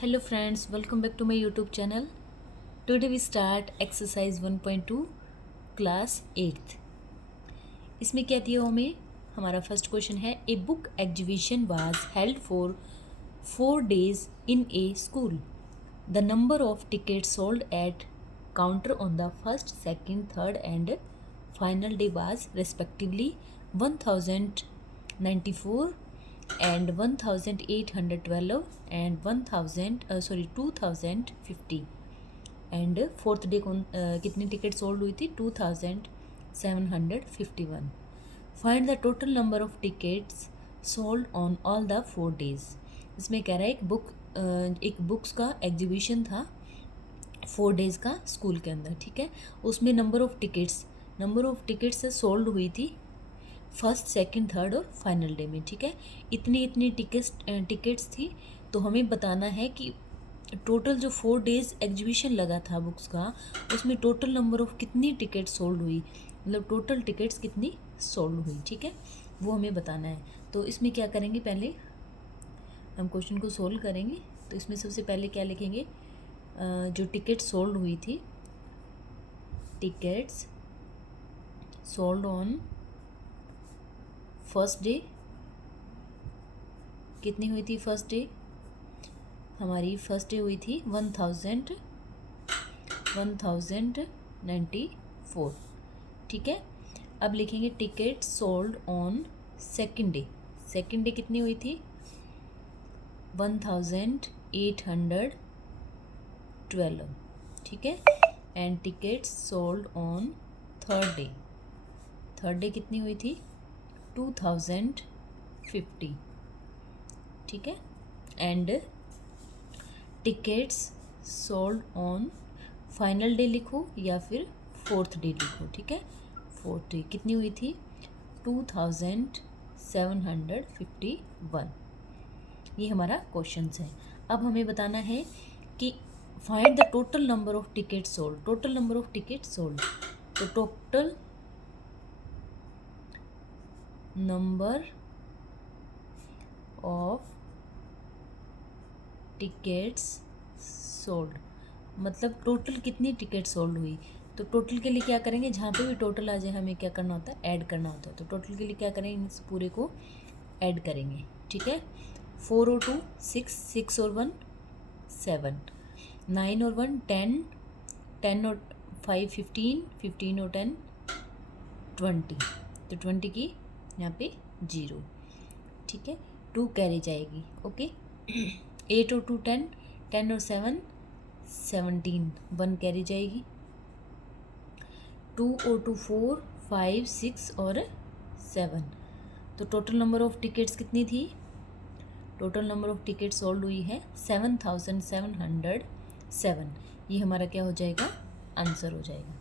Hello friends, welcome back to my YouTube channel. Today we start exercise 1.2 class 8th. इसमें क्या दिया हमें? हमारा फर्स्ट क्वेश्चन है a book exhibition was held for 4 days in a school. The number of tickets sold at counter on the first, second, third and final day was respectively 1094 and 1812 and 2050 and fourth day कौन कितनी ticket sold हुई थी 2751. Find the total number of tickets sold on all the 4 days. इसमें कह रहा है एक books का एग्जीबिशन था 4 days का स्कूल के अंदर, ठीक है. उसमें नंबर ऑफ टिकट्स सोल्ड हुई थी फर्स्ट, सेकंड, थर्ड और फाइनल डे में, ठीक है. इतनी टिकट्स थी. तो हमें बताना है कि टोटल जो 4 days एग्जीबिशन लगा था बुक्स का, उसमें टोटल नंबर ऑफ कितनी टिकट सोल्ड हुई, मतलब टोटल टिकट्स कितनी सोल्ड हुई, ठीक है, वो हमें बताना है. तो इसमें क्या करेंगे, पहले हम क्वेश्चन को सोल्व करेंगे. तो इसमें सबसे पहले क्या लिखेंगे, जो टिकट सोल्ड हुई थी, tickets sold on first day, कितनी हुई थी फर्स्ट डे, हमारी फर्स्ट डे हुई थी 1094, ठीक है. अब लिखेंगे ticket sold on second day कितनी हुई थी 1812, ठीक है. And ticket sold on third day कितनी हुई थी 2050, ठीक है. And tickets sold on final day लिखो या फिर फोर्थ डे लिखो, ठीक है. फोर्थ डे कितनी हुई थी 2751. ये हमारा क्वेश्चन है. अब हमें बताना है कि find the total number of ticket sold. तो total number of ticket sold मतलब टोटल कितनी टिकट सोल्ड हुई. तो टोटल के लिए क्या करेंगे, जहाँ पे भी टोटल आ जाए हमें क्या करना होता है, ऐड करना होता है. तो टोटल के लिए क्या करेंगे, इस पूरे को ऐड करेंगे, ठीक है. 4 और 2 6, 6 और 1 7, 9 और 1 10, 10 और 5 15, 15 और 10 20. तो 20 की यहाँ पे 0, ठीक है. 2 कैरी जाएगी, ओके. 8 और 2 10, 10 और 7 17, 1 कैरी जाएगी. 2 और 2 4, 5 6 और 7. तो टोटल नंबर ऑफ टिकट्स कितनी थी, total number of ticket sold हुई है 7707. ये हमारा क्या हो जाएगा, आंसर हो जाएगा.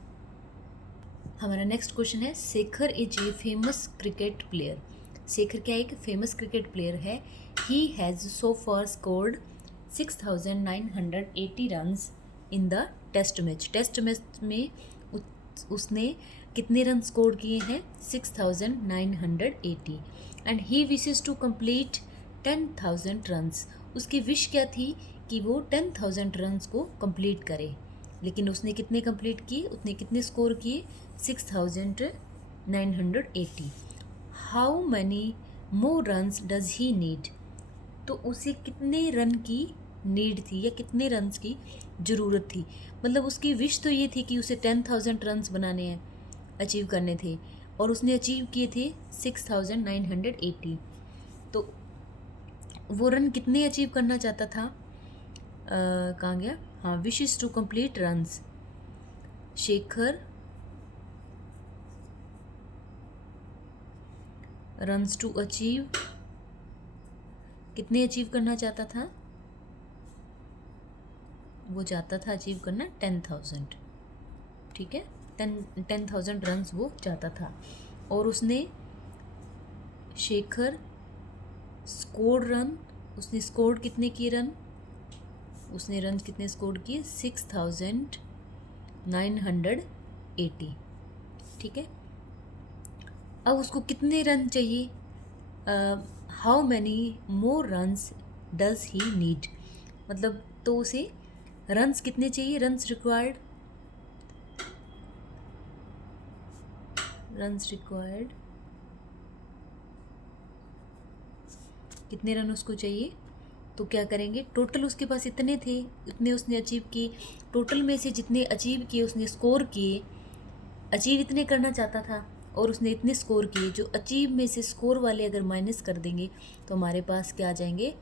हमारा नेक्स्ट क्वेश्चन है Shekhar is a famous cricket player. Shekhar क्या एक फेमस क्रिकेट प्लेयर है. He has so far scored 6980 runs in the test match में उसने कितने रन स्कोर किए हैं 6980. And he wishes to complete 10,000 runs. उसकी विश क्या थी कि वो 10,000 रन्स को कंप्लीट करे, लेकिन उसने कितने कंप्लीट किए, उसने कितने स्कोर किए 6980. How many more runs does he need. तो उसे कितने रन की नीड थी या कितने रन्स की ज़रूरत थी. मतलब उसकी विश तो ये थी कि उसे 10,000 रन्स बनाने हैं, अचीव करने थे, और उसने अचीव किए थे 6980. तो वो रन कितने अचीव करना चाहता था, कहाँ गया, हाँ, wishes to complete runs. Shekhar runs to achieve, कितने अचीव करना चाहता था, वो चाहता था अचीव करना 10,000, ठीक है. 10,000 रन्स वो चाहता था. और उसने शेखर स्कोर रन, उसने स्कोर कितने किए रन, उसने रन कितने स्कोर किए 6980, ठीक है. अब उसको कितने रन चाहिए, how many more runs does he need. मतलब तो उसे रन्स कितने चाहिए, रन्स रिक्वायर्ड कितने रन उसको चाहिए। तो क्या करेंगे, टोटल उसके पास इतने थे, इतने उसने अचीव किए, टोटल में से जितने अचीव किए उसने स्कोर किए, अचीव इतने करना चाहता था और उसने इतने स्कोर किए, जो अचीव में से स्कोर वाले अगर माइनस कर देंगे तो हमारे पास क्या आ जाएंगे,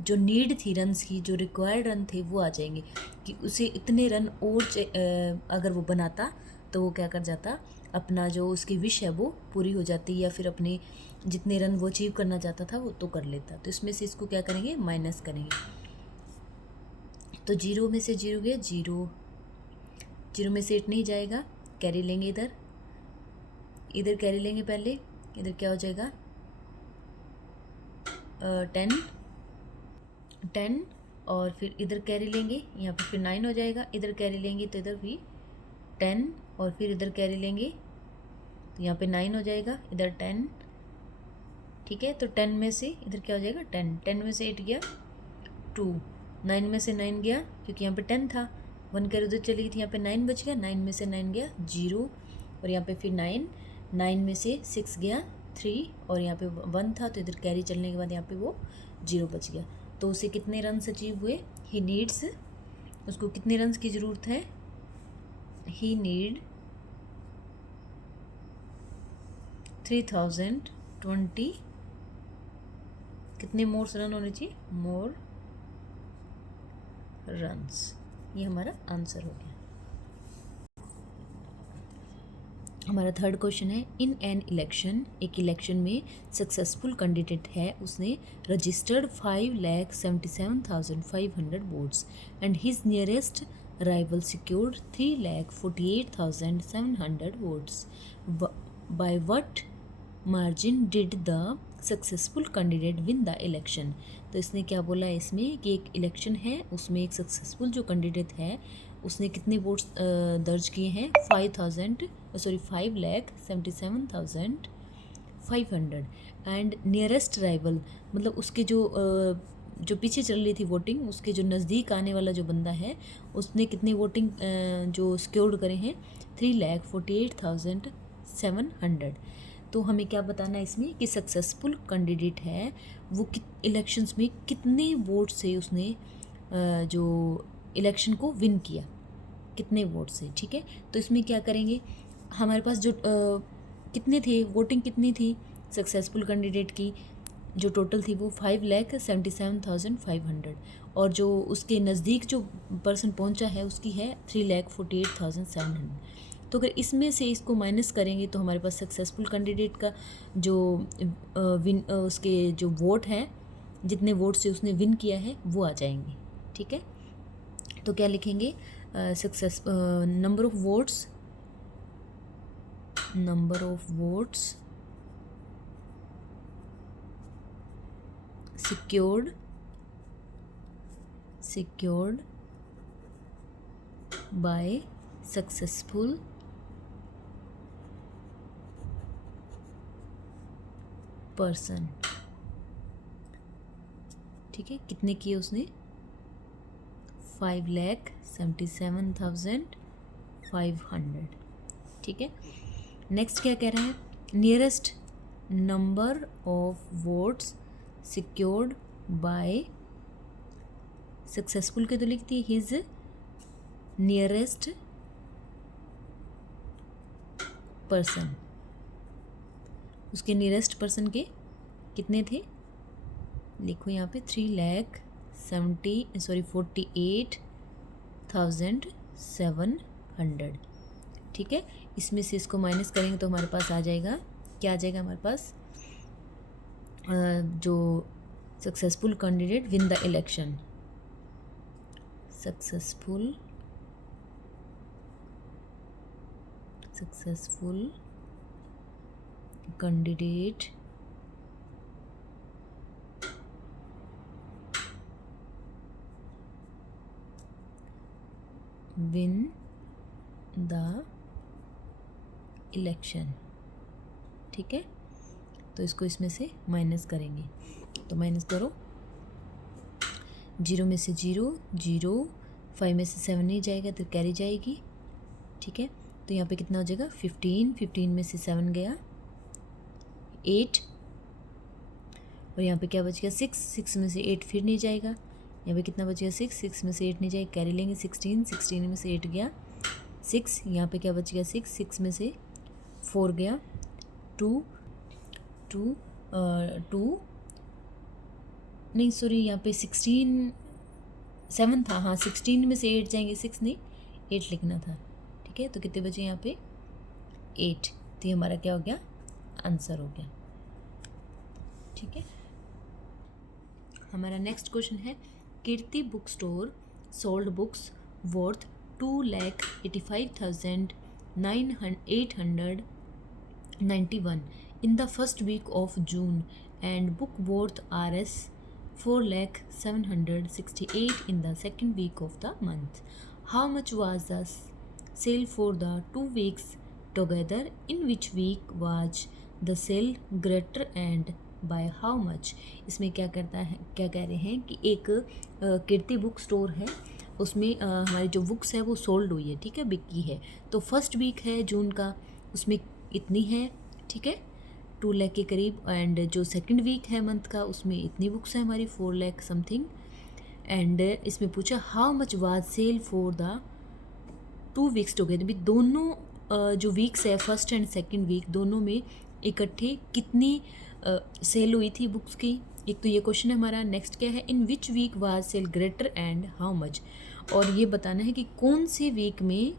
जो नीड थी रन्स की, जो रिक्वायर्ड रन थे वो आ जाएंगे कि उसे इतने रन और अगर वो बनाता तो वो क्या कर जाता, अपना जो उसकी विश है वो पूरी हो जाती, या फिर अपने जितने रन वो अचीव करना चाहता था वो तो कर लेता। तो इसमें से इसको क्या करेंगे, माइनस करेंगे। तो 0 में से 0 गया, 0 में से 8 नहीं जाएगा, कैरी लेंगे, इधर कैरी लेंगे, पहले इधर क्या हो जाएगा 10 और फिर इधर कैरी लेंगे, यहाँ पे फिर 9 हो जाएगा, इधर कैरी लेंगे तो इधर भी 10 और फिर इधर कैरी लेंगे तो यहाँ पे 9 हो जाएगा, इधर 10, ठीक है। तो 10 में से इधर क्या हो जाएगा 10 में से 8 गया 2, 9 में से 9 गया क्योंकि यहाँ पे 10 था, 1 कैरी उधर चली गई थी, यहाँ पे 9 बच गया, 9 में से 9 गया 0 और यहाँ पे फिर 9 में से 6 गया 3 और यहाँ पे 1 था तो इधर कैरी चलने के बाद यहाँ पे वो 0 बच गया। तो उसे कितने रन्स अचीव हुए, ही नीड्स, उसको कितने रन्स की ज़रूरत है, ही नीड 3020, कितने मोर रन होने चाहिए, मोर रन्स। ये हमारा आंसर हो गया। हमारा थर्ड क्वेश्चन है, इन एन इलेक्शन, एक इलेक्शन में सक्सेसफुल कैंडिडेट है, उसने registered 5,77,500 votes and his nearest rival secured 3,48,700 votes. By what margin did the successful candidate win the election. तो इसने क्या बोला है इसमें कि एक इलेक्शन है, उसमें एक सक्सेसफुल जो कैंडिडेट है उसने कितने वोट्स दर्ज किए हैं, 5,77,500 एंड नियरेस्ट राइवल मतलब उसके जो पीछे चल रही थी वोटिंग, उसके जो नज़दीक आने वाला जो बंदा है उसने कितने वोटिंग जो सिक्योर्ड करे हैं 3,48,700। तो हमें क्या बताना है इसमें कि सक्सेसफुल कैंडिडेट है वो इलेक्शंस में कितने वोट से उसने जो इलेक्शन को विन किया, कितने वोट से, ठीक है। तो इसमें क्या करेंगे, हमारे पास जो कितने थे, वोटिंग कितनी थी सक्सेसफुल कैंडिडेट की, जो टोटल थी वो 5,77,500 और जो उसके नज़दीक जो पर्सन पहुंचा है उसकी है 3,48,700। तो अगर इसमें से इसको माइनस करेंगे तो हमारे पास सक्सेसफुल कैंडिडेट का जो उसके जो वोट हैं, जितने वोट से उसने विन किया है वो आ जाएंगे, ठीक है। तो क्या लिखेंगे, number of votes secured by successful person, ठीक है। कितने किए उसने, 5,77,500, ठीक है। नेक्स्ट क्या कह रहा है, nearest number of votes secured by successful के तो लिखती है हिज नियरेस्ट पर्सन, उसके नियरेस्ट पर्सन के कितने थे, लिखो यहाँ पे 3,48,700, ठीक है। इसमें से इसको माइनस करेंगे तो हमारे पास आ जाएगा, क्या आ जाएगा हमारे पास, जो successful candidate win the election, successful candidate win the election, ठीक है। तो इसको इसमें से माइनस करेंगे, तो माइनस करो, जीरो में से जीरो, जीरो, 5 में से 7 नहीं जाएगा तो कैरी जाएगी, ठीक है। तो यहाँ पे कितना हो जाएगा 15, 15 में से 7 गया 8, और यहाँ पे क्या बच गया 6, 6 में से 8 फिर नहीं जाएगा, यहाँ पे कितना बच गया 6, 6 में से 8 नहीं जाएगा, कैरी लेंगे 16, 16 में से 8 गया 6, यहाँ पे क्या बच गया 6, 6 में से 4 गया 2, 2 नहीं सॉरी यहाँ पे 16 7 था, हाँ 16 में से 8 जाएंगे, 6 नहीं 8 लिखना था, ठीक है। तो कितने बचे यहाँ पे 8, तो ये हमारा क्या हो गया आंसर हो गया, ठीक है। हमारा नेक्स्ट क्वेश्चन है Kirti book store sold books worth 2,85,891 in the first week of June and book worth Rs 4,768 in the second week of the month. How much was the sale for the 2 weeks together? In which week was the sale greater and by how much? इसमें क्या कह रहे हैं कि एक कीर्ति book store है, उसमें हमारी जो बुक्स है वो सोल्ड हुई है, ठीक है, बिकी है। तो फर्स्ट वीक है जून का, उसमें इतनी है, ठीक है, 2 लाख के करीब। एंड जो सेकंड वीक है मंथ का उसमें इतनी बुक्स है हमारी 4 लाख समथिंग। एंड इसमें पूछा how much was sale for the 2 weeks together, भी दोनों जो वीक्स है फर्स्ट एंड सेकंड वीक दोनों में इकट्ठे कितनी सेल हुई थी बुक्स की। एक तो ये क्वेश्चन है हमारा। नेक्स्ट क्या है, in which week was sale greater and how much, और ये बताना है कि कौन से वीक में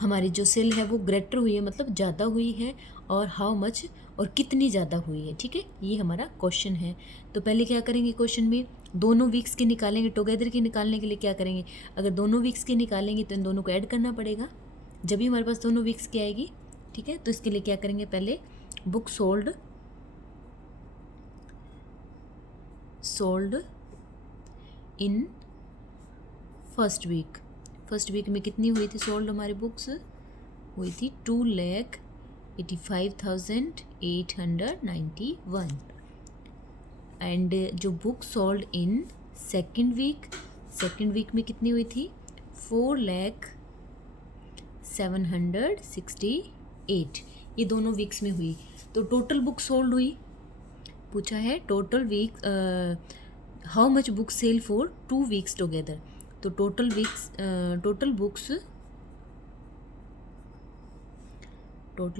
हमारी जो सेल है वो ग्रेटर हुई है मतलब ज़्यादा हुई है, और हाउ मच और कितनी ज़्यादा हुई है, ठीक है, ये हमारा क्वेश्चन है। तो पहले क्या करेंगे क्वेश्चन में दोनों वीक्स के निकालेंगे, टुगेदर के निकालने के लिए क्या करेंगे, अगर दोनों वीक्स के निकालेंगे तो इन दोनों को ऐड करना पड़ेगा, जब भी हमारे पास दोनों वीक्स की आएगी, ठीक है। तो इसके लिए क्या करेंगे, पहले book sold in first week में कितनी हुई थी सोल्ड, हमारी बुक्स हुई थी 2,85,891। एंड जो book sold in second week में कितनी हुई थी 4,768, ये दोनों वीक्स में हुई। तो टोटल बुक सोल्ड हुई, पूछा है total week how much book sale for 2 weeks together. तो टोटल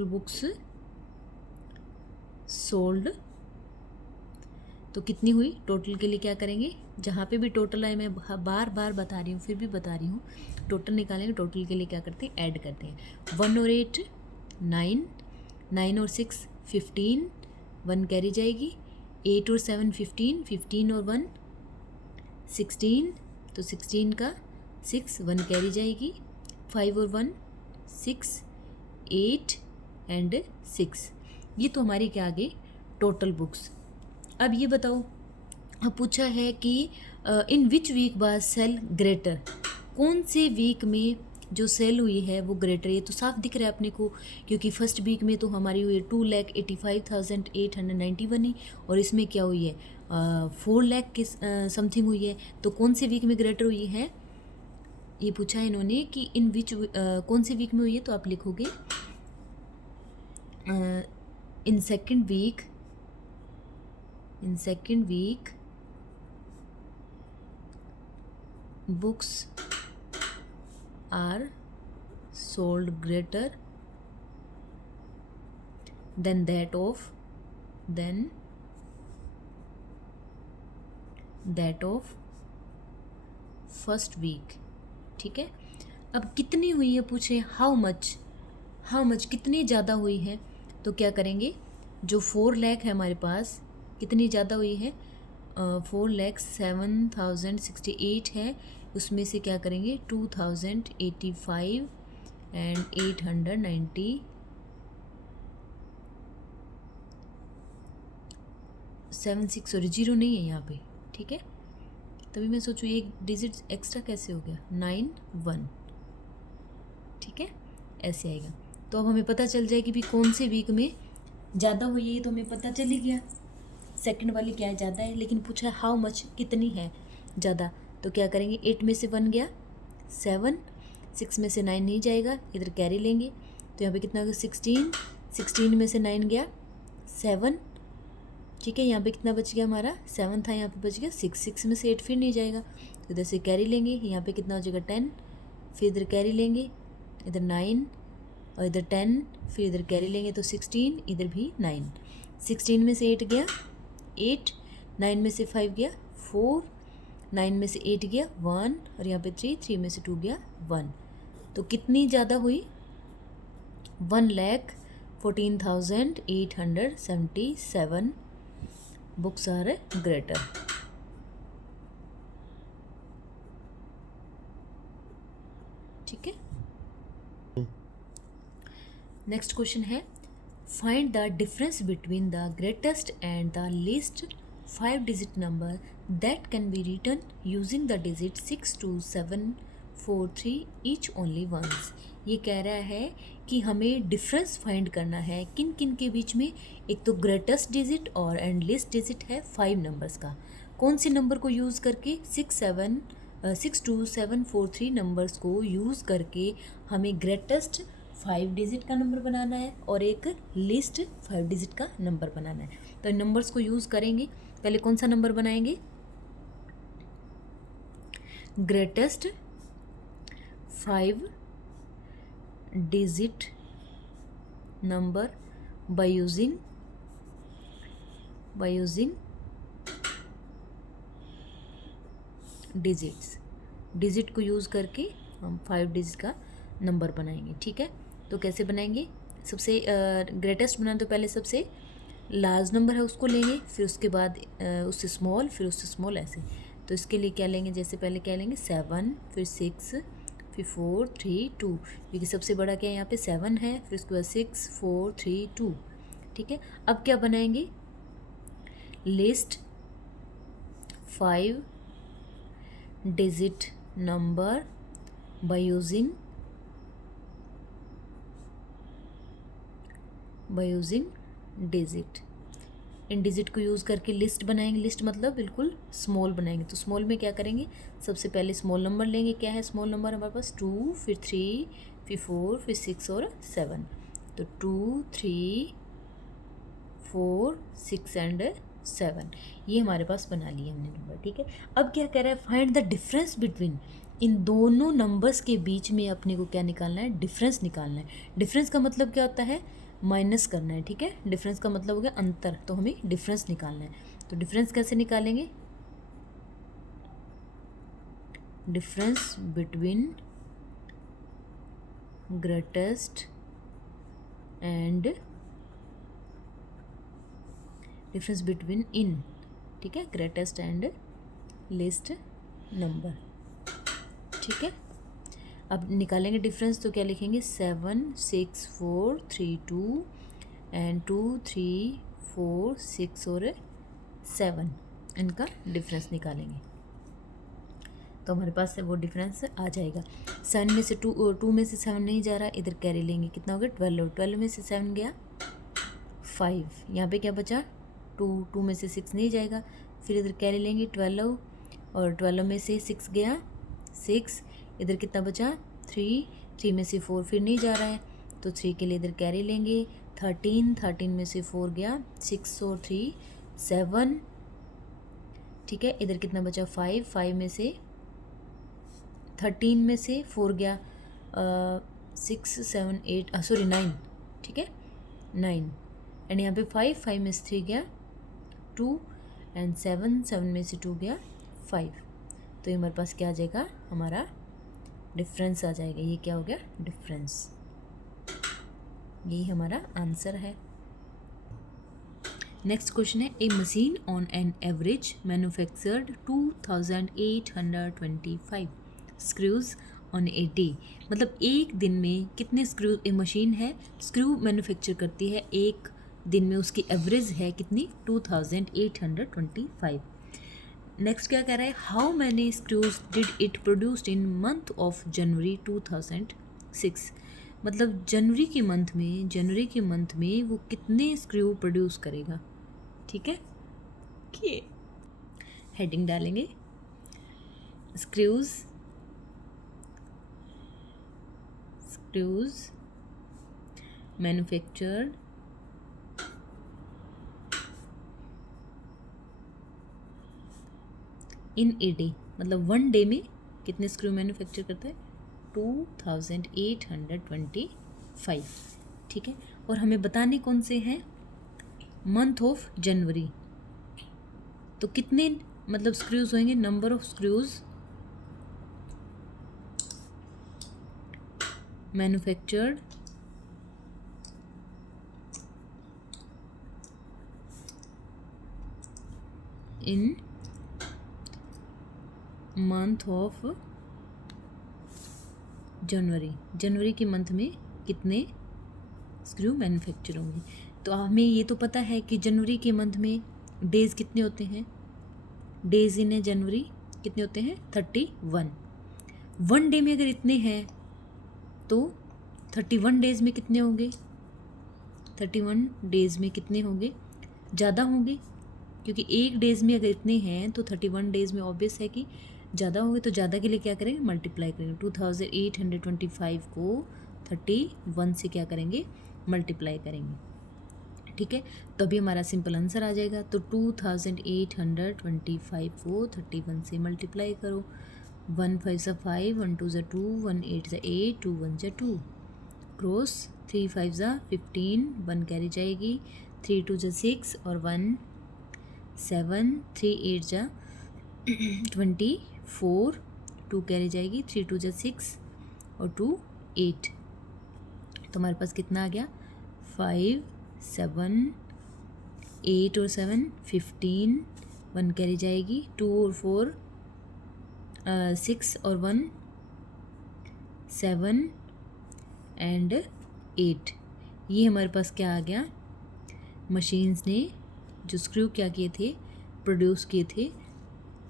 बुक्स सोल्ड तो कितनी हुई, टोटल के लिए क्या करेंगे, जहाँ पे भी टोटल आए मैं बार बार बता रही हूँ फिर भी बता रही हूँ, टोटल निकालेंगे, टोटल के लिए क्या करते हैं ऐड करते हैं। 1 और 8 9, 9 और 6 15, 1 कैरी जाएगी, 8 और 7 15, 15 और 1 16, तो 16 का 6 1 कैरी जाएगी, 5 और 1 6 8 एंड 6, ये तो हमारी क्या आ गई टोटल बुक्स। अब ये बताओ, अब पूछा है कि in which week was sale greater, कौन से वीक में जो सेल हुई है वो ग्रेटर, ये तो साफ दिख रहा है अपने को, क्योंकि फर्स्ट वीक में तो हमारी हुई है 2,85,891 ही, और इसमें क्या हुई है 4 लाख के समथिंग हुई है। तो कौन से वीक में ग्रेटर हुई है ये पूछा है इन्होंने कि इन विच कौन से वीक में हुई है, तो आप लिखोगे in second week books are sold greater than that of first week, ठीक है। अब कितनी हुई है पूछे, हाउ मच कितनी ज़्यादा हुई है, तो क्या करेंगे, जो 4 लाख है हमारे पास कितनी ज़्यादा हुई है 4,07,068 है, उसमें से क्या करेंगे 2,085 एंड 897 और 0 नहीं है यहाँ पे, ठीक है। तभी मैं सोचूँ एक डिजिट एक्स्ट्रा कैसे हो गया 91, ठीक है, ऐसे आएगा। तो अब हमें पता चल जाएगी भी कौन से वीक में ज़्यादा हुई है, तो हमें पता चल ही गया। सेकंड वाली क्या है, ज़्यादा है, लेकिन पूछा है हाउ मच, कितनी है ज़्यादा। तो क्या करेंगे, 8 में से 1 गया 7, 6 में से 9 नहीं जाएगा, इधर कैरी लेंगे तो यहाँ पे कितना होगा 16, 16 में से 9 गया 7, ठीक है। यहाँ पे कितना बच गया हमारा 7 था, यहाँ पे बच गया 6, 6 में से 8 फिर नहीं जाएगा तो इधर से कैरी लेंगे, यहाँ पे कितना हो जाएगा 10, फिर इधर कैरी लेंगे, इधर 9 और इधर 10, फिर इधर कैरी लेंगे तो 16, इधर भी 9, 16 में से 8 गया 8, 9 में से 5 गया 4, 9 में से 8 गया 1 और यहाँ पे 3, 3 में से 2 गया 1। तो कितनी ज़्यादा हुई, 1,14,877 बुक्स आर ग्रेटर। ठीक है। नेक्स्ट क्वेश्चन है, find the difference between the greatest and the least 5 digit number that can be written using the digit 6, 2, 7, 4, 3 each only once. ये कह रहा है कि हमें डिफरेंस फाइंड करना है किन किन के बीच में, एक तो ग्रेटेस्ट डिजिट और एंड लीस्ट डिजिट है 5 नंबर्स का। कौन से नंबर को यूज़ करके, 6, 2, 7, 4, 3 नंबर्स को यूज़ करके हमें ग्रेटेस्ट 5 डिजिट का नंबर बनाना है और एक लिस्ट 5 डिजिट का नंबर बनाना है। तो इन नंबर्स को यूज़ करेंगे। पहले कौन सा नंबर बनाएंगे, greatest 5 digit number by using digit को यूज़ करके हम 5 डिजिट का नंबर बनाएंगे। ठीक है, तो कैसे बनाएंगे, सबसे ग्रेटेस्ट बनाने तो पहले सबसे लार्ज नंबर है उसको लेंगे, फिर उसके बाद उससे स्मॉल, फिर उससे स्मॉल, ऐसे। तो इसके लिए क्या लेंगे, जैसे पहले क्या लेंगे 7, फिर 6, फिर 4, 3, 2, क्योंकि सबसे बड़ा क्या है यहाँ पे 7 है, फिर उसके बाद 6, 4, 3, 2। ठीक है, अब क्या बनाएंगे, list 5 digit number by using digit. In digit को यूज़ करके लिस्ट बनाएंगे, लिस्ट मतलब बिल्कुल स्मॉल बनाएंगे। तो स्मॉल में क्या करेंगे, सबसे पहले स्मॉल नंबर लेंगे, क्या है स्मॉल नंबर हमारे पास 2, फिर 3, फिर 4, फिर 6 और 7। तो 2, 3, 4, 6 एंड 7 ये हमारे पास बना लिए हमने नंबर। ठीक है, अब क्या कह रहा है, फाइंड द डिफरेंस बिटवीन, इन दोनों नंबर्स के बीच में अपने को क्या निकालना है, डिफरेंस निकालना है। डिफरेंस का मतलब क्या होता है, माइनस करना है। ठीक है, डिफरेंस का मतलब हो गया अंतर, तो हमें डिफरेंस निकालना है। तो डिफरेंस कैसे निकालेंगे, difference between greatest and difference between in, ठीक है, ग्रेटेस्ट एंड लिस्ट नंबर। ठीक है, अब निकालेंगे डिफरेंस, तो क्या लिखेंगे 7, 6, 4, 3, 2 एंड 2, 3, 4, 6 और 7 इनका डिफरेंस निकालेंगे तो हमारे पास वो डिफरेंस आ जाएगा। 7 में से 2 में से 7 नहीं जा रहा, इधर कैरी लेंगे, कितना हो गया 12, 12 में से 7 गया 5, यहाँ पे क्या बचा 2 में से 6 नहीं जाएगा, फिर इधर कैरी लेंगे 12 और 12 में से 6 गया 6, इधर कितना बचा 3 में से 4 फिर नहीं जा रहा है तो 3 के लिए इधर कैरी लेंगे 13 में से 4 गया 6 और 3 7। ठीक है, इधर कितना बचा 5 में से 13 में से 4 गया 6, 7, 8 सॉरी 9। ठीक है 9 एंड यहाँ पे 5 में से 3 गया 2 एंड 7 में से 2 गया 5। तो ये हमारे पास क्या आ जाएगा, हमारा डिफरेंस आ जाएगा। ये क्या हो गया डिफरेंस, यही हमारा आंसर है। नेक्स्ट क्वेश्चन है, a machine on an average manufactured 2825 screws on a day, मतलब एक दिन में कितने स्क्रू, ए मशीन है स्क्रू मैन्युफैक्चर करती है, एक दिन में उसकी एवरेज है कितनी 2825। नेक्स्ट क्या कह रहा है, how many screws did it produced in month of January 2006, मतलब जनवरी के मंथ में वो कितने स्क्रू प्रोड्यूस करेगा। ठीक है, लिखिए, हेडिंग डालेंगे screws manufactured in a day, मतलब 1 डे में कितने स्क्रू मैन्युफैक्चर करता है, 2825। ठीक है, और हमें बताने कौन से हैं, मंथ ऑफ जनवरी। तो कितने मतलब स्क्रूज होंगे, number of screws manufactured in month of January के मंथ में कितने स्क्रू मैन्युफैक्चर होंगे। तो हमें ये तो पता है कि जनवरी के मंथ में डेज़ कितने होते हैं, डेज़ इन जनवरी कितने होते हैं, 31। 1 डे में अगर इतने हैं तो 31 डेज़ में कितने होंगे, 31 डेज़ में कितने होंगे, ज़्यादा होंगे, क्योंकि एक डेज़ में अगर इतने हैं तो 31 डेज़ में ऑब्वियस है कि ज़्यादा होंगे। तो ज़्यादा के लिए क्या करेंगे, मल्टीप्लाई करेंगे। 2825 को 31 से क्या करेंगे, मल्टीप्लाई करेंगे। ठीक है, तो अभी हमारा सिंपल आंसर आ जाएगा। तो 2825 को 31 से मल्टीप्लाई करो। 1 5 सा 5, 1 2 सा 2, 1 8 सा 8, 2 1 सा 2, क्रॉस 3 5 सा 15, 1 कैरी जाएगी, 3 2 सा 6 और 1 7, 3 8 सा 24, 2 कैरी जाएगी, 3 2 सा 6 और 2 8। तो हमारे पास कितना आ गया, 5 7 8 और 7 15, 1 कैरी जाएगी, 2 और 4 6 और 1 7 एंड 8। ये हमारे पास क्या आ गया, मशीन्स ने जो स्क्रू क्या किए थे, प्रोड्यूस किए थे,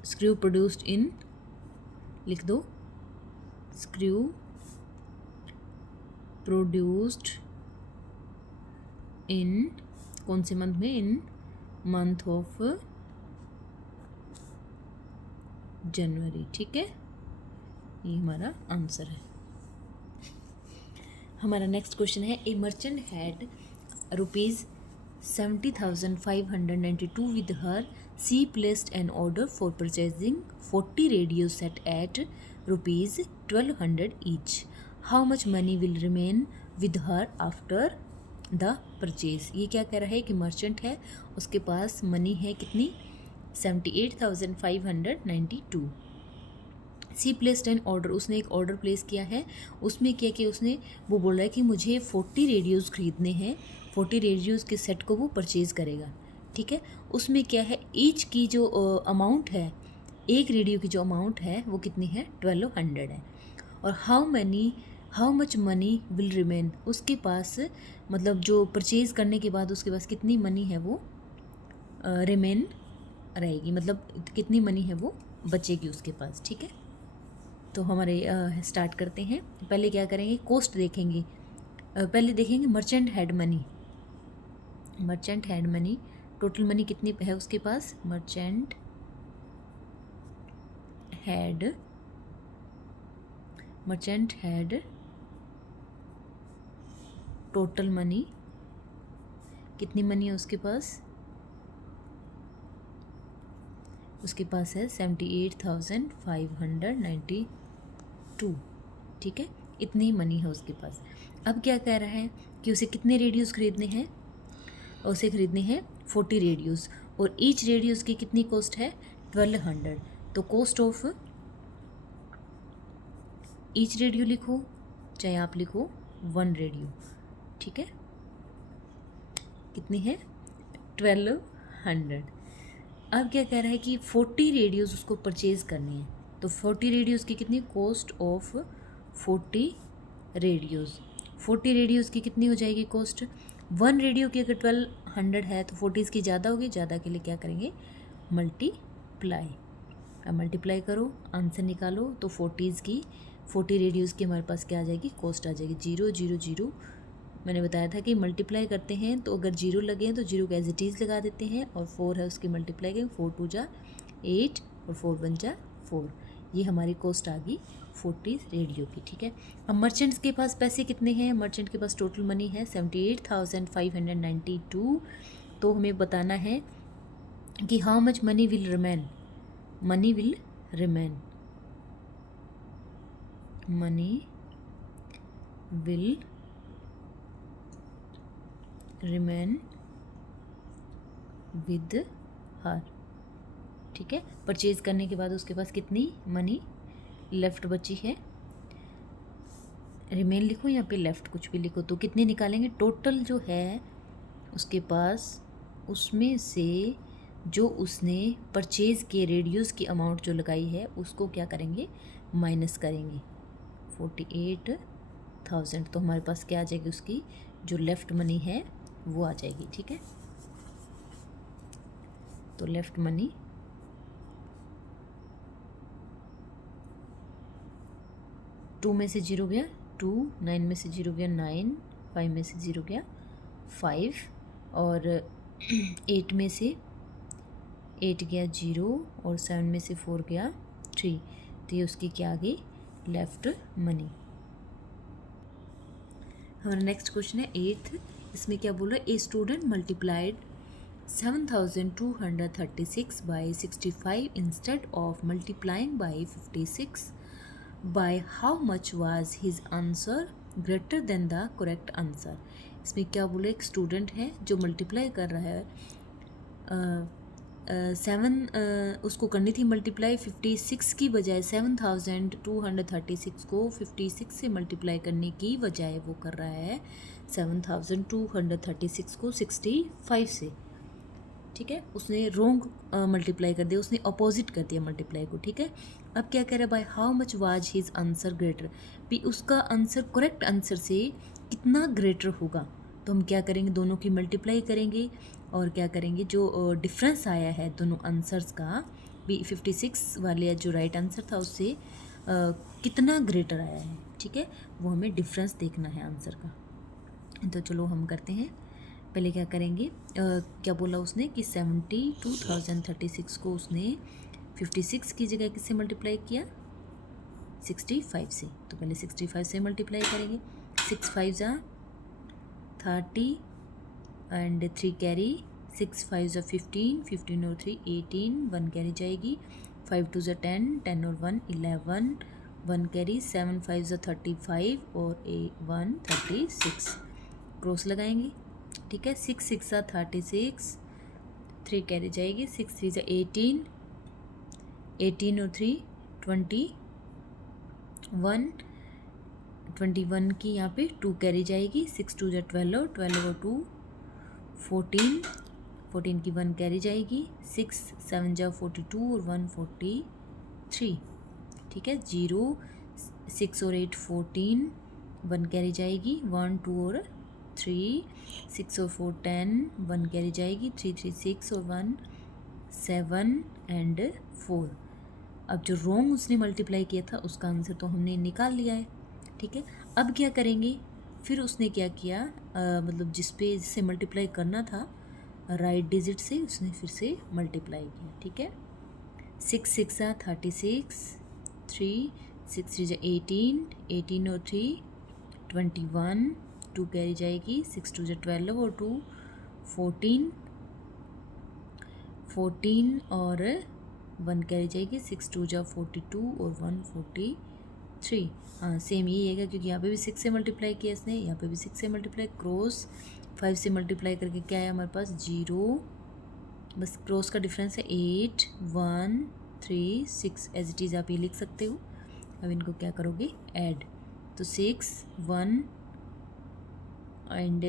स्क्रू प्रोड्यूस्ड इन, लिख दो, स्क्रू प्रोड्यूस्ड इन कौन से मंथ में, इन मंथ ऑफ जनवरी। ठीक है, ये हमारा आंसर है। हमारा नेक्स्ट क्वेश्चन है, ए merchant had ₹70,592 with her. She placed an order for purchasing 40 radio set at ₹1,200 each. How much money will remain with her after the purchase? ये क्या कह रहा है कि मर्चेंट है, उसके पास मनी है कितनी, 78,592। सी प्लेस्ड एन ऑर्डर, उसने एक ऑर्डर प्लेस किया है, उसमें क्या किया उसने, वो बोल रहा है कि मुझे 40 रेडियोज़ खरीदने हैं, 40 रेडियोज़ के सेट को वो परचेज़ करेगा। ठीक है, उसमें क्या है, ईच की जो अमाउंट है, एक रेडियो की जो अमाउंट है वो कितनी है, 1200 है। और how much money will remain, उसके पास मतलब जो परचेज़ करने के बाद उसके पास कितनी मनी है वो रिमेन रहेगी, मतलब कितनी मनी है वो बचेगी उसके पास। ठीक है, तो हमारे स्टार्ट करते हैं। पहले क्या करेंगे, कॉस्ट देखेंगे। पहले देखेंगे merchant had money, total money कितनी है उसके पास, मर्चेंट हैड टोटल मनी, कितनी मनी है उसके पास, उसके पास है 78,592। ठीक है, इतनी मनी है उसके पास। अब क्या कह रहा है कि उसे कितने रेडियोज़ खरीदने हैं, उसे खरीदने हैं 40 रेडियोज़, और ईच रेडियोज़ की कितनी कॉस्ट है, 1200। तो कॉस्ट ऑफ ईच रेडियो लिखो, चाहे आप लिखो 1 रेडियो। ठीक है, कितनी है, 1200। अब क्या कह रहा है कि 40 रेडियोज़ उसको परचेज़ करनी है, तो 40 रेडियोज़ की कितनी, कॉस्ट ऑफ 40 रेडियोज़ की कितनी हो जाएगी कॉस्ट, 1 रेडियो की अगर 1200 है तो 40 की ज़्यादा होगी, ज़्यादा के लिए क्या करेंगे, मल्टीप्लाई। अब मल्टीप्लाई करो, आंसर निकालो, तो 40 रेडियोज़ की हमारे पास क्या आ जाएगी, कॉस्ट आ जाएगी, 0 0 0 मैंने बताया था कि मल्टीप्लाई करते हैं तो अगर जीरो लगे हैं तो जीरो को एज इट इज़ लगा देते हैं, और 4 है उसकी मल्टीप्लाई करेंगे, 4 2 जा 8 और 4 1 जा 4। ये हमारी कॉस्ट आ गई 40 रेडियो की। ठीक है, अब मर्चेंट्स के पास पैसे कितने हैं? मर्चेंट के पास टोटल मनी है 78,592। तो हमें बताना है कि how much money will remain. Money will remain, money will remain with her. ठीक है, परचेज करने के बाद उसके पास कितनी मनी लेफ्ट बची है। रिमेन लिखो यहाँ पे लेफ्ट कुछ भी लिखो, तो कितनी निकालेंगे? टोटल जो है उसके पास, उसमें से जो उसने परचेज़ के रेडियोस की अमाउंट जो लगाई है उसको क्या करेंगे? माइनस करेंगे 48,000। तो हमारे पास क्या आ जाएगी? उसकी जो लेफ़्ट मनी है वो आ जाएगी। ठीक है, तो लेफ़्ट मनी 2 में से 0 गया 2, 9 में से 0 गया 9, 5 में से 0 गया 5, और 8 में से 8 गया 0, और 7 में से 4 गया 3। तो ये उसकी क्या आ गई? Left money. हमारा नेक्स्ट क्वेश्चन है 8th। इसमें क्या बोल रहा है? A student multiplied 7,236 by 65 instead of multiplying by 56। By how much was his answer greater than the correct answer. इसमें क्या बोले? एक स्टूडेंट है जो मल्टीप्लाई कर रहा है 7, उसको करनी थी मल्टीप्लाई 56 की बजाय 7,236 को 56 से मल्टीप्लाई करने की बजाय वो कर रहा है 7,236 को 65 से। ठीक है, उसने रोंग मल्टीप्लाई कर दिया, उसने अपोजिट कर दिया मल्टीप्लाई को। ठीक है, अब क्या कह रहा है? By how much was his answer greater, भी उसका आंसर करेक्ट आंसर से कितना ग्रेटर होगा। तो हम क्या करेंगे? दोनों की मल्टीप्लाई करेंगे, और क्या करेंगे? जो डिफरेंस आया है दोनों आंसर्स का, भी 56 वाले जो राइट आंसर था उससे कितना ग्रेटर आया है। ठीक है, वो हमें डिफरेंस देखना है आंसर का। तो चलो हम करते हैं। पहले क्या करेंगे? क्या बोला उसने कि 72,036 को उसने 56 की जगह किससे मल्टीप्लाई किया? 65 से। तो पहले 65 से मल्टीप्लाई करेंगे। 6 5 जा 30 एंड 3 कैरी, 6 5 जा 15, 15 और 3 18, 1 कैरी जाएगी, 5 2 जा 10, 10 और 1 11, 1 कैरी, 7 5 जा 35 और 1 36। क्रॉस लगाएंगे। ठीक है, 6 6 जा 36, 3 कैरी जाएगी, 6 3 जा 18, 18 और 3 21, 21 की यहाँ पे 2 कैरी जाएगी, 6 2 जा 12, 12 और 2 14, 14 की 1 कैरी जाएगी, 6 7 जा 42 और 1 43। ठीक है, 0 6 और 8 14, 1 कैरी जाएगी, 1 2 और 3, 6 और 4 10, 1 कैरी जाएगी, 3 3 6 और 1 7 एंड 4। अब जो रोंग उसने मल्टीप्लाई किया था उसका आंसर तो हमने निकाल लिया है। ठीक है, अब क्या करेंगे? फिर उसने क्या किया? मतलब जिससे मल्टीप्लाई करना था राइट डिजिट से उसने फिर से मल्टीप्लाई किया। ठीक है, 6 6 जा 36, 3 6 3 जा 18, 18 और 3 21, 2 कैरी जाएगी, 6 2 जा 12 और 2 14, 14 और 1 कैरी जाएगी, 6 2 जा 42 और 1 43। हाँ, सेम यही है क्योंकि यहाँ पे भी 6 से मल्टीप्लाई किया इसने, यहाँ पे भी 6 से मल्टीप्लाई, क्रॉस 5 से मल्टीप्लाई करके क्या है हमारे पास? 0। बस क्रॉस का डिफरेंस है 8 1 3 6, एज इट इज़ आप ये लिख सकते हो। अब इनको क्या करोगे? ऐड। तो 6 1 एंड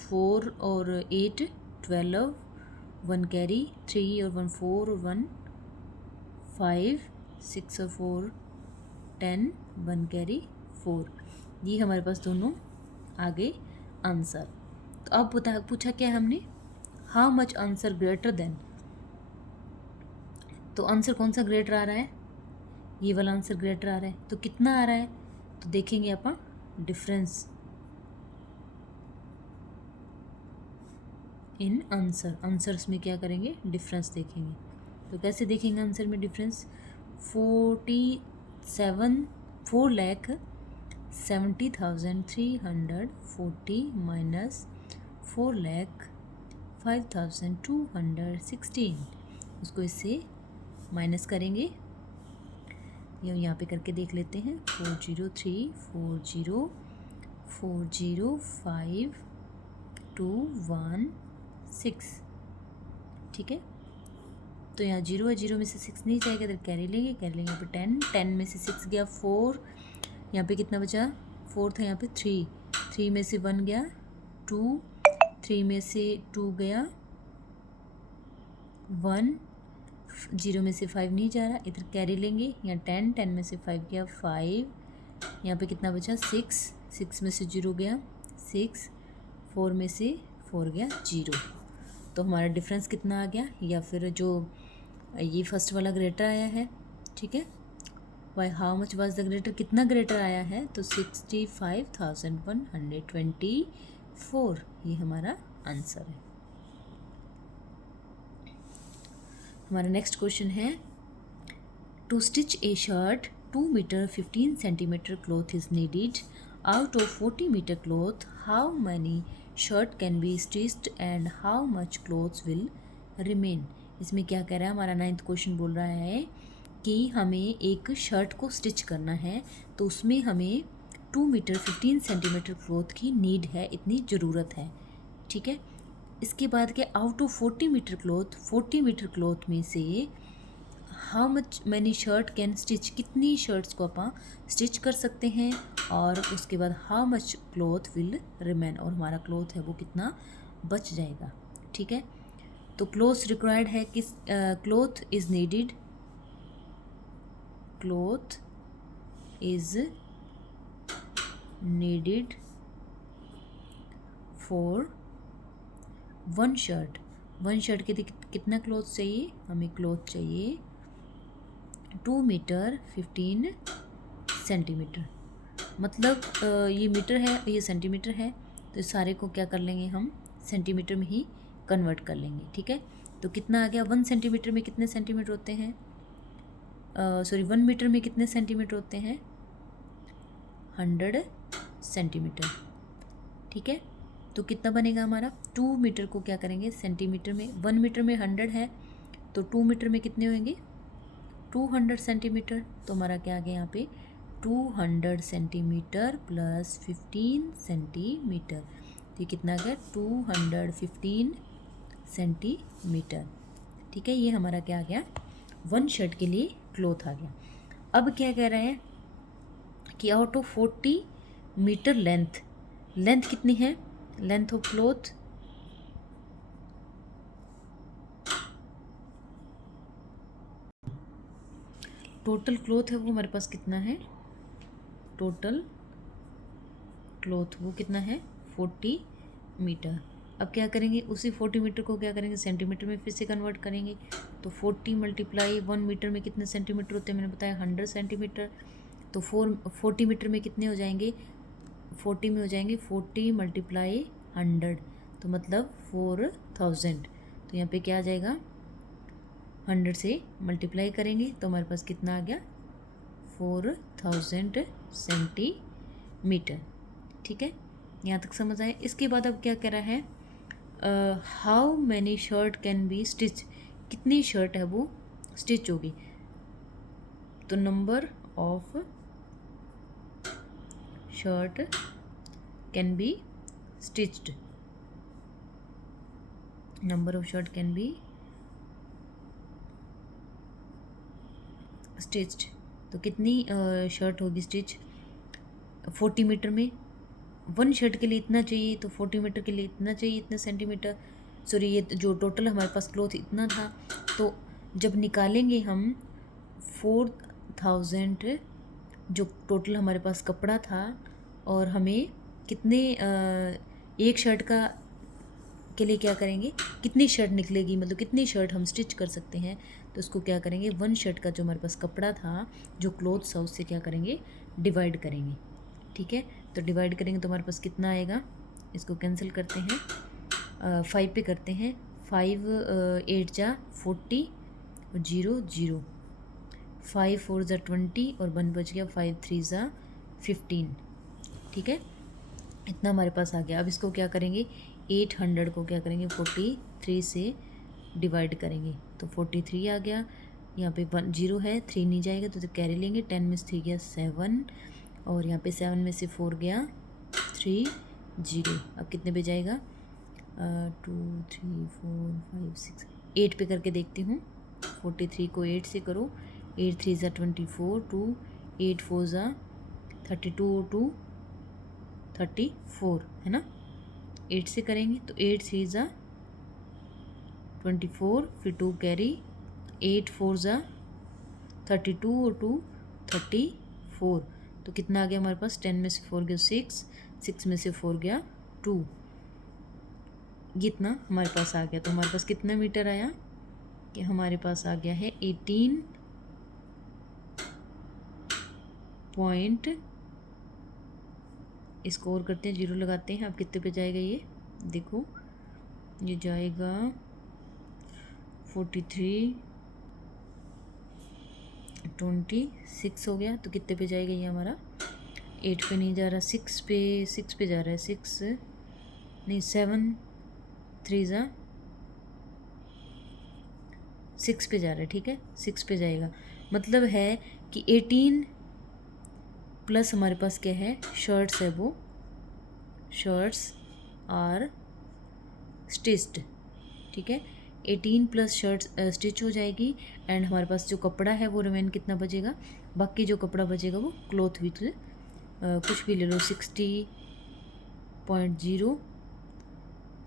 4 और 8 12, 1 कैरी, 3 और 1 4 और 1 5, 6 और 4 10, 1 कैरी 4। ये हमारे पास दोनों आ गए आंसर। तो अब पूछा क्या हमने? How much answer greater than. तो आंसर कौन सा ग्रेटर आ रहा है? ये वाला आंसर ग्रेटर आ रहा है। तो कितना आ रहा है? तो देखेंगे अपन डिफरेंस। In answer. आंसर्स में क्या करेंगे, डिफरेंस देखेंगे। तो कैसे देखेंगे आंसर में डिफरेंस, 4,70,340 माइनस 4,05,216, उसको इससे माइनस करेंगे। ये यहाँ पे करके देख लेते हैं, 403,405,216, ठीक है। तो यहाँ 0 है, 0 में से 6 नहीं जाएगा, इधर कैरी लेंगे, कैरी लेंगे यहाँ पे 10 में से 6 गया 4, यहाँ पे कितना बचा, 4 था, यहाँ पे 3 में से 1 गया 2, 3 में से 2 गया 1, 0 में से 5 नहीं जा रहा, इधर कैरी लेंगे, यहाँ 10 में से 5 गया 5, यहाँ पे कितना बचा 6 में से 0 गया 6, 4 में से 4 गया 0। तो हमारा डिफरेंस कितना आ गया, या फिर जो ये फर्स्ट वाला ग्रेटर आया है, ठीक है, why how much was the greater, कितना ग्रेटर आया है, तो 65,124, ये हमारा आंसर है। हमारा नेक्स्ट क्वेश्चन है, to stitch a shirt 2 metre 15 centimetre cloth is needed out of 40 metre cloth, how many shirt can be stitched and how much cloths will remain. इसमें क्या कह रहा है, हमारा 9th क्वेश्चन बोल रहा है कि हमें एक शर्ट को स्टिच करना है, तो उसमें हमें 2 मीटर 15 सेंटीमीटर क्लॉथ की नीड है, इतनी ज़रूरत है, ठीक है। इसके बाद के आउट ऑफ 40 मीटर क्लॉथ में से how much many shirt can stitch, कितनी शर्ट्स को अपन स्टिच कर सकते हैं, और उसके बाद how much cloth will remain, और हमारा क्लॉथ है वो कितना बच जाएगा, ठीक है। तो क्लॉथ रिक्वायर्ड है, किस cloth is needed, cloth is needed for 1 shirt. 1 shirt के लिए कितना क्लॉथ चाहिए, हमें क्लॉथ चाहिए 2 मीटर 15 सेंटीमीटर, मतलब ये मीटर है, ये सेंटीमीटर है, तो इस सारे को क्या कर लेंगे हम सेंटीमीटर में ही कन्वर्ट कर लेंगे, ठीक है। तो कितना आ गया, 1 सेंटीमीटर में कितने सेंटीमीटर होते हैं, 1 मीटर में कितने सेंटीमीटर होते हैं, 100 सेंटीमीटर, ठीक है। तो कितना बनेगा हमारा, 2 मीटर को क्या करेंगे सेंटीमीटर में, 1 मीटर में 100 है, तो 2 मीटर में कितने होंगे 200 सेंटीमीटर। तो हमारा क्या आ गया यहाँ पे 200 सेंटीमीटर प्लस 15 सेंटीमीटर, तो ये कितना आ गया 215 सेंटीमीटर, ठीक है। ये हमारा क्या आ गया 1 शर्ट के लिए क्लॉथ आ गया। अब क्या कह रहे हैं कि आउट ऑफ 40 मीटर लेंथ कितनी है, length of cloth total cloth है वो हमारे पास कितना है, टोटल क्लॉथ वो कितना है 40 मीटर। अब क्या करेंगे, उसी 40 मीटर को क्या करेंगे सेंटीमीटर में फिर से कन्वर्ट करेंगे, तो 40 मल्टीप्लाई 1 मीटर में कितने सेंटीमीटर होते हैं, मैंने बताया 100 सेंटीमीटर, तो 40 मीटर में कितने हो जाएंगे, 40 में हो जाएंगे 40 मल्टीप्लाई 100, तो मतलब 4000। तो यहाँ पे क्या आ जाएगा 100 से मल्टीप्लाई करेंगे तो हमारे पास कितना आ गया 4000 सेंटीमीटर, ठीक है। यहाँ तक समझ आए। इसके बाद अब क्या कह रहा है, how many shirt can B stitch, कितनी शर्ट है वो स्टिच होगी, तो number of shirt can be stitched, number of shirt can be stitched, तो कितनी शर्ट होगी स्टिच 40 मीटर में, 1 शर्ट के लिए इतना चाहिए, तो 40 मीटर के लिए इतना चाहिए, इतने सेंटीमीटर, सॉरी ये जो टोटल हमारे पास क्लॉथ इतना था, तो जब निकालेंगे हम 4000 जो टोटल हमारे पास कपड़ा था, और हमें कितने एक शर्ट का के लिए क्या करेंगे, कितनी शर्ट निकलेगी, मतलब कितनी शर्ट हम स्टिच कर सकते हैं, तो उसको क्या करेंगे 1 शर्ट का जो हमारे पास कपड़ा था, जो क्लॉथ था, उससे क्या करेंगे डिवाइड करेंगे, ठीक है। तो डिवाइड करेंगे तो हमारे पास कितना आएगा, इसको कैंसिल करते हैं, 5 पे करते हैं। 5 8 जा 40 और 0 0, 5 4 जा 20 और 1 बच गया, 5 3 जा 15। ठीक है, इतना हमारे पास आ गया। अब इसको क्या करेंगे, 800 को क्या करेंगे 43 से डिवाइड करेंगे, तो 43 आ गया। यहाँ पे 1 0 है, 3 नहीं जाएगा तो कैरी लेंगे। 10 में से 3 गया 7, और यहाँ पे 7 में से 4 गया 3 0। अब कितने पे जाएगा, 2 3 4 5 6 8 पे करके देखती हूँ। 43 को 8 से करो, 8 3 ज़ा 24, 2 8 4 ज़ा 32 और 2 34 है ना। 8 से करेंगे तो 8 3 ज़ा 24, फिर 2 कैरी, 8 4 ज़ा 32 और 2 34, तो कितना आ गया हमारे पास, 10 में से 4 गया 6, 6 में से 4 गया 2, ये इतना हमारे पास आ गया। तो हमारे पास कितना मीटर आया कि हमारे पास आ गया है 18 पॉइंट, इसको और करते हैं, 0 लगाते हैं। अब कितने पे जाएगा ये, देखो ये जाएगा 43 26 हो गया, तो कितने पे जाएगा ये हमारा, 8 पे नहीं जा रहा, 6 पे जा रहा है, 6 नहीं 7 3 ज़ा 6 पे जा रहा है। ठीक है, 6 पे जाएगा, मतलब है कि 18 प्लस हमारे पास क्या है, शर्ट्स है, वो शर्ट्स आर स्टिच्ड। ठीक है, 18 प्लस शर्ट्स स्टिच हो जाएगी, एंड हमारे पास जो कपड़ा है वो रिमेन कितना बचेगा, बाकी जो कपड़ा बचेगा वो क्लॉथ विथ कुछ भी ले लो, 60.0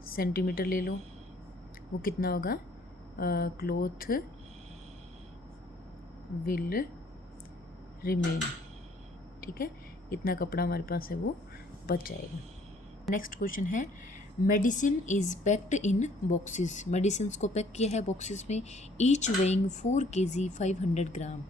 सेंटीमीटर ले लो, वो कितना होगा, क्लॉथ विल रिमेन। ठीक है, इतना कपड़ा हमारे पास है वो बच जाएगा। नेक्स्ट क्वेश्चन है, medicine is packed in boxes, medicine को पैक किया है बॉक्सेस में, ईच वेइंग 4 kg 500 ग्राम,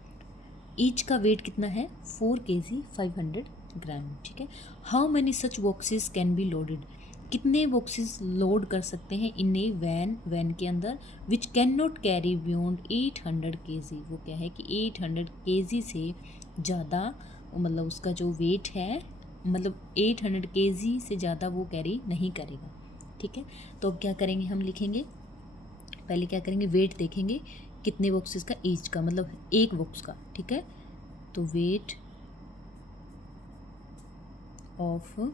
ईच का वेट कितना है 4 kg 500 ग्राम। ठीक है, how many such boxes can be loaded, कितने बॉक्सेस लोड कर सकते हैं इन ए वैन, वैन के अंदर, which can not carry beyond 800 kg, वो क्या है कि 800 kg से ज़्यादा, मतलब उसका जो वेट है, मतलब 800 kg से ज़्यादा वो कैरी नहीं करेगा। ठीक है, तो अब क्या करेंगे, हम लिखेंगे, पहले क्या करेंगे, वेट देखेंगे कितने बॉक्सेस का, ईच का मतलब एक बॉक्स का। ठीक है, तो वेट ऑफ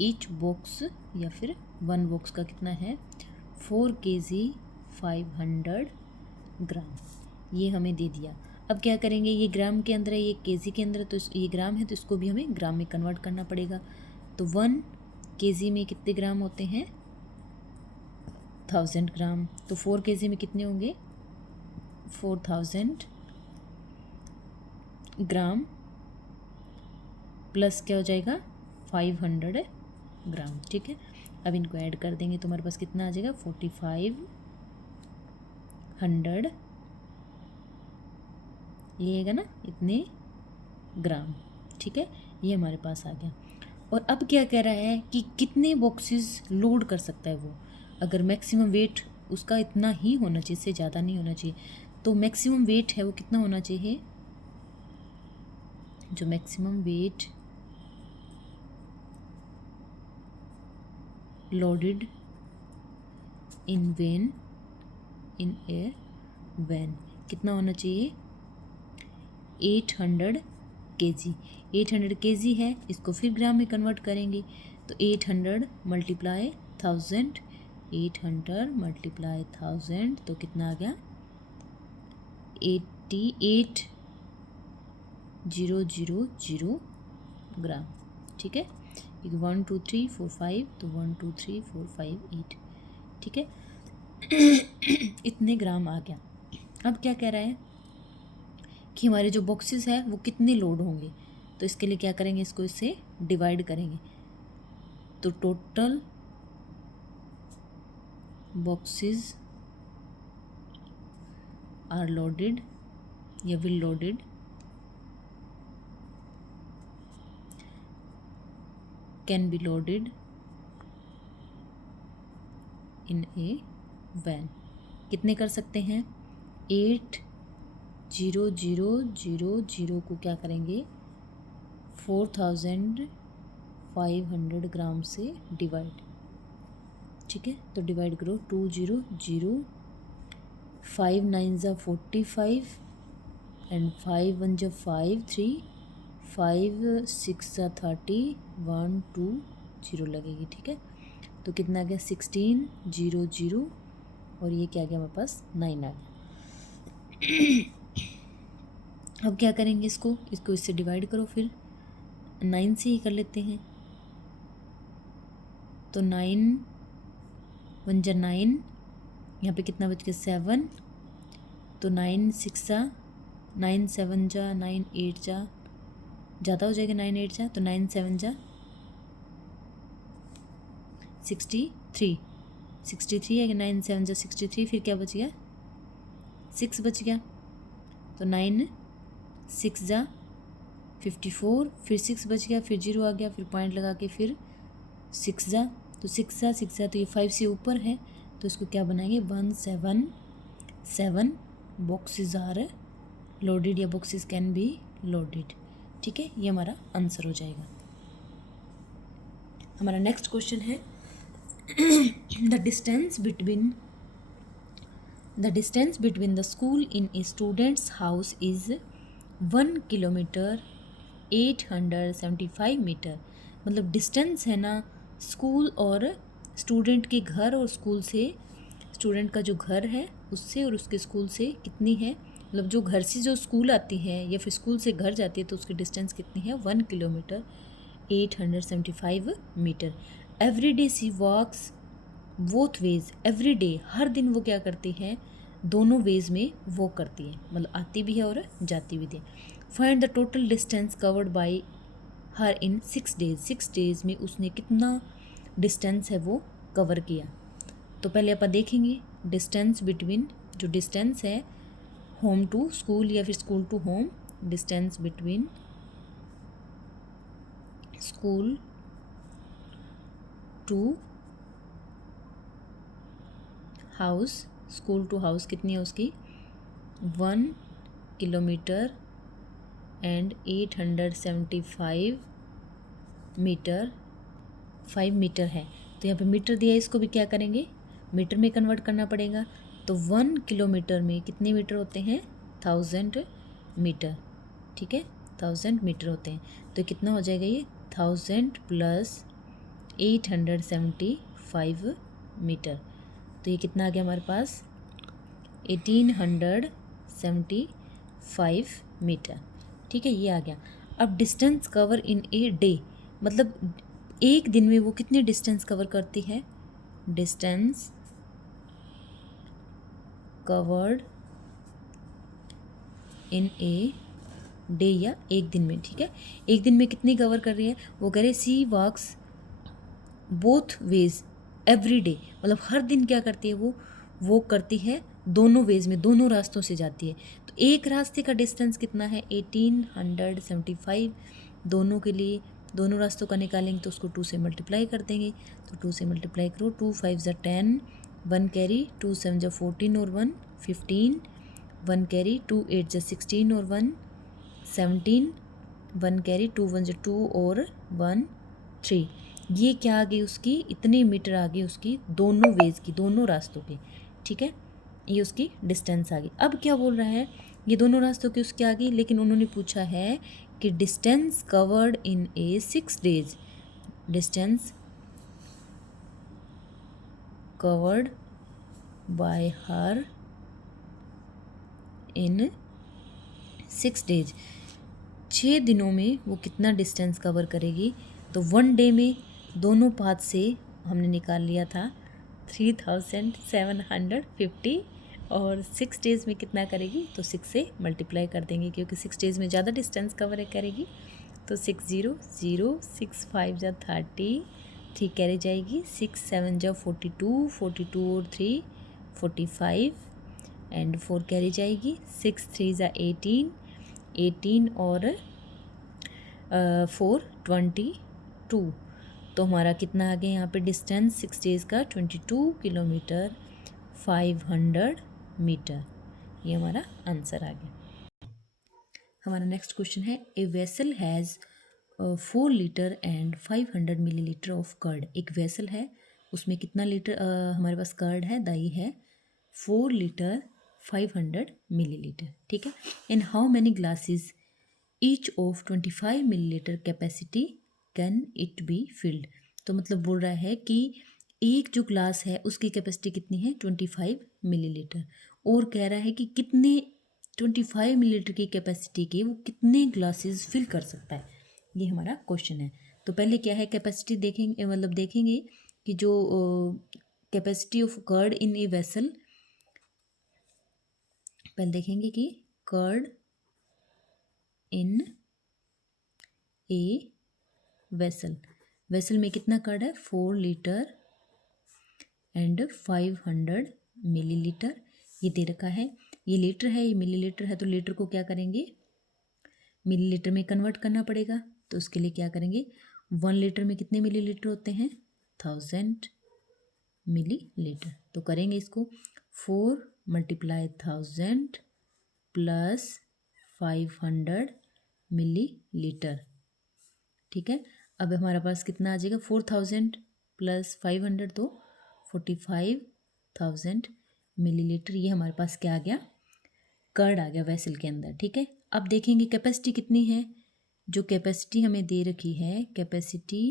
ईच बॉक्स या फिर वन बॉक्स का कितना है, 4 kg 500 ग्राम, ये हमें दे दिया। अब क्या करेंगे, ये ग्राम के अंदर है, ये केजी के अंदर है, तो ये ग्राम है, तो इसको भी हमें ग्राम में कन्वर्ट करना पड़ेगा। तो 1 kg में कितने ग्राम होते हैं, 1000 ग्राम, तो 4 kg में कितने होंगे, 4000 ग्राम, प्लस क्या हो जाएगा 500 ग्राम। ठीक है, अब इनको ऐड कर देंगे तो हमारे पास कितना आ जाएगा, 4500, ये आएगा ना इतने ग्राम। ठीक है, ये हमारे पास आ गया। और अब क्या कह रहा है कि कितने बॉक्सेस लोड कर सकता है वो, अगर मैक्सिमम वेट उसका इतना ही होना चाहिए, इससे ज़्यादा नहीं होना चाहिए, तो मैक्सिमम वेट है वो कितना होना चाहिए, जो maximum weight loaded in van, in a van कितना होना चाहिए, 800 kg, 800 kg है, इसको फिर ग्राम में कन्वर्ट करेंगे, तो 800 मल्टीप्लाई 1000, 800 मल्टीप्लाई 1000, तो कितना आ गया 88,000 ग्राम। ठीक है, 1 2 3 4 5, तो 1 2 3 4 5 8। ठीक है, इतने ग्राम आ गया। अब क्या कह रहा है कि हमारे जो बॉक्सेस है वो कितने लोड होंगे, तो इसके लिए क्या करेंगे, इसको इससे डिवाइड करेंगे, तो टोटल बॉक्सेस आर लोडेड या will loaded can be loaded in a van. कितने कर सकते हैं? 8,0,0,0,0 को क्या करेंगे? 4,500 ग्राम से डिवाइड। ठीक है, तो डिवाइड करो। 2,0,0, 5 9 जा 45 एंड 5 1 जा 5 3, 5 6 जा 30, 1 2 0 लगेगी। ठीक है, तो कितना आ गया? 16,0,0 और ये क्या आ गया हमारे पास? 9 आ गया। अब क्या करेंगे? इसको इससे डिवाइड करो, फिर 9 से ही कर लेते हैं। तो 9 1 जा 9, यहाँ पे कितना बच गया? 7। तो 9 6 जा 9, 7 जा 9, 8 जा ज़्यादा हो जाएगा। 9 8 जा तो 9 7 जा 63, 63 है कि 9 7 जा 63, फिर क्या बच गया? 6 बच गया। तो 9 6 जा 54, फिर 6 बच गया, फिर 0 आ गया, फिर पॉइंट लगा के फिर 6 जा, तो 6 जा तो ये 5 से ऊपर है, तो इसको क्या बनाएंगे? 177 बॉक्सेस आर लोडेड या बॉक्सेस कैन बी लोडेड। ठीक है, ये हमारा आंसर हो जाएगा। हमारा नेक्स्ट क्वेश्चन है the distance between the school in a students house is 1 kilometre 875 metre. मतलब डिस्टेंस है ना स्कूल और स्टूडेंट के घर और स्कूल से, स्टूडेंट का जो घर है उससे और उसके स्कूल से कितनी है? मतलब जो घर से जो स्कूल आती है या फिर स्कूल से घर जाती है तो उसकी डिस्टेंस कितनी है? 1 किलोमीटर 875 मीटर। एवरी डे सी वॉक्स बोथ वेज। एवरी डे, हर दिन वो क्या करती है? दोनों वेज में वॉक करती है, मतलब आती भी है और जाती भी है। Find the total distance covered by her in 6 days. 6 days में उसने कितना डिस्टेंस है वो कवर किया। तो पहले अपन देखेंगे डिस्टेंस बिटवीन, जो डिस्टेंस है होम टू स्कूल या फिर school to home, distance between school to house. School to house कितनी है उसकी? 1 किलोमीटर एंड 875 मीटर, 5 मीटर है। तो यहाँ पे मीटर दिया है, इसको भी क्या करेंगे? मीटर में कन्वर्ट करना पड़ेगा। तो 1 किलोमीटर में कितने मीटर होते हैं? 1000 मीटर। ठीक है, 1000 मीटर होते हैं। तो कितना हो जाएगा ये? 1000 प्लस 875 मीटर। तो ये कितना आ गया हमारे पास? 1875 मीटर। ठीक है, ये आ गया। अब distance cover in a day, मतलब एक दिन में वो कितने डिस्टेंस कवर करती है? Distance covered in a day, या एक दिन में। ठीक है, एक दिन में कितनी कवर कर रही है? वो कह रहे सी वॉक्स बोथ वेज एवरी डे, मतलब हर दिन क्या करती है वो वॉक करती है दोनों वेज में, दोनों रास्तों से जाती है। तो एक रास्ते का डिस्टेंस कितना है? 1875। दोनों के लिए दोनों रास्तों का निकालेंगे तो उसको 2 से मल्टीप्लाई कर देंगे। तो 2 से मल्टीप्लाई करो, 2 5 जा 10, 1 कैरी, 2 7 जा 14 और 1 15, 1 कैरी, 2 8 जा 16 और 1 17, 1 कैरी, 2 1 जा 2 और 1 3। ये क्या आ गई उसकी? इतने मीटर आ गई उसकी दोनों वेज की, दोनों रास्तों के। ठीक है, ये उसकी डिस्टेंस आ गई। अब क्या बोल रहा है? ये दोनों रास्तों की उसकी आ गई, लेकिन उन्होंने पूछा है कि distance covered in A 6 days. Distance covered by her in 6 days, 6 दिनों में वो कितना डिस्टेंस कवर करेगी? तो 1 डे में दोनों पाथ से हमने निकाल लिया था 3750, और 6 डेज़ में कितना करेगी? तो 6 से मल्टीप्लाई कर देंगे, क्योंकि 6 डेज़ में ज़्यादा डिस्टेंस कवर करेगी। तो 6 0 0, 6 5 जा 30, ठीक कैरी जाएगी, 6 7 जा 42, 42 और 3 45 एंड 4 कैरी जाएगी, 6 3 जा 18, 18 और 4 22। तो हमारा कितना आ गया यहाँ पे डिस्टेंस 6 डेज़ का 22 किलोमीटर 500 मीटर। ये हमारा आंसर आ गया। हमारा नेक्स्ट क्वेश्चन है a vessel has 4 litre and 500 millilitre of curd. एक वेसल है, उसमें कितना लीटर हमारे पास कर्ड है, दही है, 4 लीटर 500 मिलीलीटर, ठीक है। In how many glasses each of 25 millilitre capacity can it be filled. तो मतलब बोल रहा है कि एक जो ग्लास है उसकी कैपेसिटी कितनी है, 25 मिलीलीटर, और कह रहा है कि कितने 25 मिलीलीटर की कैपेसिटी के वो कितने ग्लासेस फिल कर सकता है, ये हमारा क्वेश्चन है। तो पहले क्या है, कैपेसिटी देखेंगे, मतलब देखेंगे कि जो capacity of curd in a vessel, पहले देखेंगे कि curd in a vessel, vessel में कितना कर्ड है, 4 लीटर एंड 500 मिलीलीटर, ये दे रखा है। ये लीटर है, ये मिलीलीटर है, तो लीटर को क्या करेंगे, मिलीलीटर में कन्वर्ट करना पड़ेगा। तो उसके लिए क्या करेंगे, 1 लीटर में कितने मिलीलीटर होते हैं, 1000 मिलीलीटर। तो करेंगे इसको 4 × 1000 प्लस 500 मिलीलीटर, ठीक है। अब हमारे पास कितना आ जाएगा, 4000 प्लस 500 तो 45,000 मिलीलीटर। ये हमारे पास क्या आ गया, कर्ड आ गया वेसल के अंदर, ठीक है। अब देखेंगे कैपेसिटी कितनी है, जो कैपेसिटी हमें दे रखी है, कैपेसिटी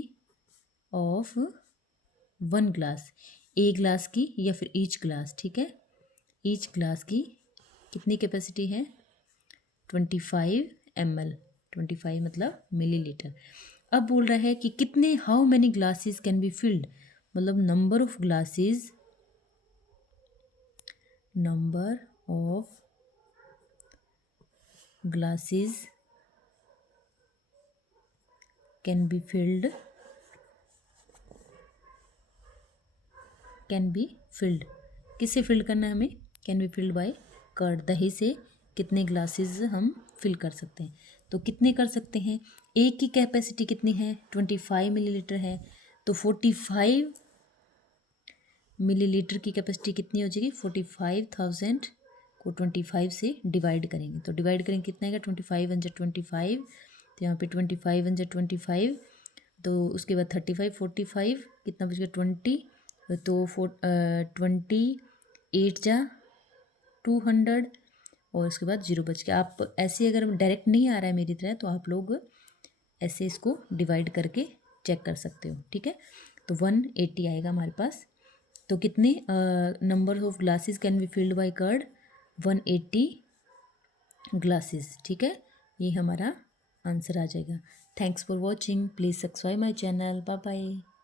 ऑफ 1 ग्लास, एक ग्लास की या फिर ईच ग्लास, ठीक है, ईच ग्लास की कितनी कैपेसिटी है, 25 ml, 25 मतलब मिलीलीटर। अब बोल रहा है कि कितने, how many glasses can be filled, मतलब number of glasses, number of glasses can be filled, can be filled, किससे फिल्ड करना है हमें, can be filled by curd, दही से कितने ग्लासेस हम फिल कर सकते हैं। तो कितने कर सकते हैं, एक की कैपेसिटी कितनी है, 25 मिलीलीटर है, तो 45 मिलीलीटर की कैपेसिटी कितनी हो जाएगी, 45,000 को 25 से डिवाइड करेंगे, तो डिवाइड करेंगे कितना आएगा, 25 × 25, तो यहाँ पे 25 × 25, तो उसके बाद 35, 45 कितना बच गया, 20, तो 28 जा 200, और उसके बाद 0 बच गया। आप ऐसे अगर डायरेक्ट नहीं आ रहा है मेरी तरह, तो आप लोग ऐसे इसको डिवाइड करके चेक कर सकते हो, ठीक है। तो 180 आएगा हमारे पास। तो कितने number of glasses can be filled by curd, 180 glasses, ठीक है, ये हमारा आंसर आ जाएगा। Thanks for watching, please subscribe my channel, bye bye.